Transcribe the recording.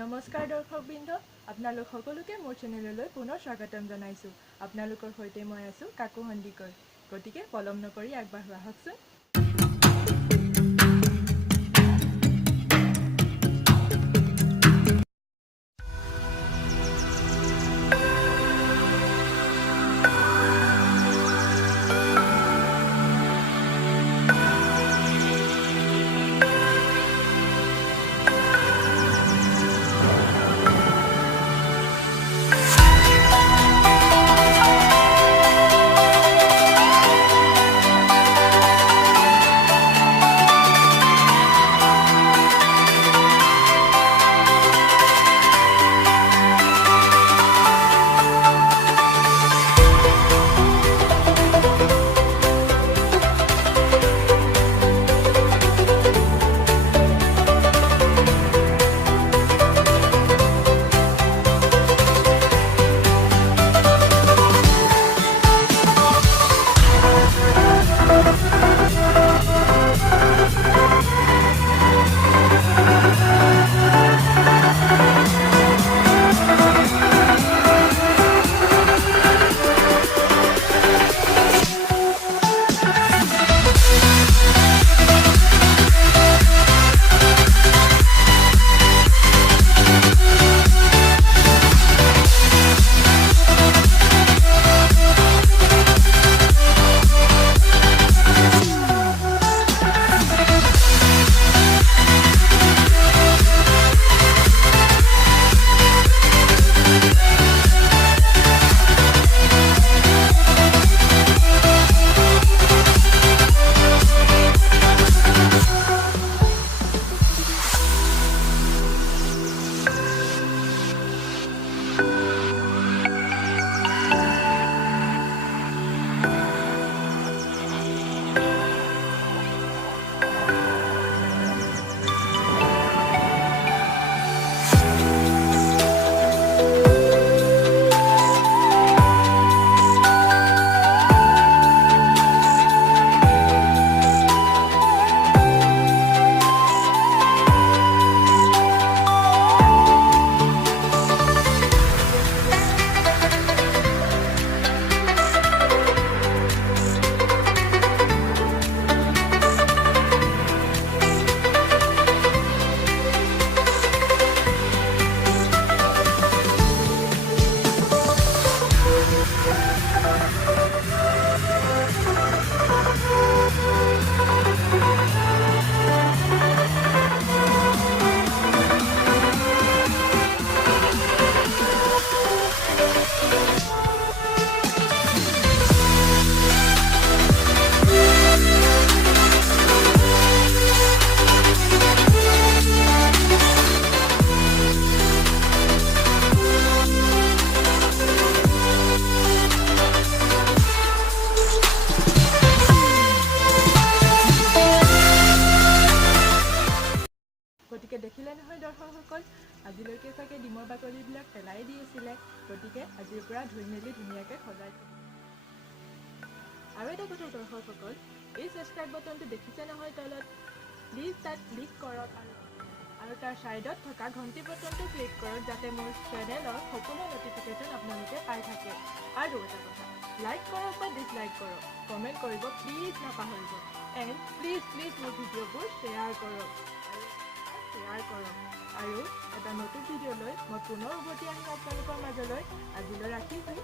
নমস্কাৰ দৰ্শকবৃন্দ, আপোনালোক সকলোকে মোৰ চেনেললৈ পুনৰ স্বাগতম জনাইছোঁ। আপোনালোকৰ সৈতে মই আছোঁ কাকু সন্দিকৈ। গতিকে পলম নকৰি আগবাঢ়ো আহকচোন। গতিকে দেখিলে নহয় দৰ্শকসকল, আজিলৈকে চাগে ডিমৰ বাকলিবিলাক পেলাই দি আছিলে। গতিকে আজিৰ পৰা ধুই মেলি ধুনীয়াকৈ সজাই থ'ব। আৰু এটা কথা দৰ্শকসকল, এই ছাবস্ক্ৰাইব বাটনটো দেখিছে নহয় তলত, প্লিজ তাত ক্লিক কৰক আৰু তাৰ ছাইডত থকা ঘণ্টি বাটনটো ক্লিক কৰক, যাতে মোৰ চেনেলৰ সকলো নটিফিকেশ্যন আপোনালোকে পাই থাকে। আৰু এটা কথা, লাইক কৰক বা ডিছলাইক কৰক, কমেণ্ট কৰিব প্লিজ নাপাহৰিব। এণ্ড প্লিজ মোৰ ভিডিঅ'বোৰ শ্বেয়াৰ কৰক আৰু এটা নতুন ভিডিঅ'লৈ মই পুনৰ উভতি আহিম আপোনালোকৰ মাজলৈ। আজিলৈ ৰাখিছোঁ।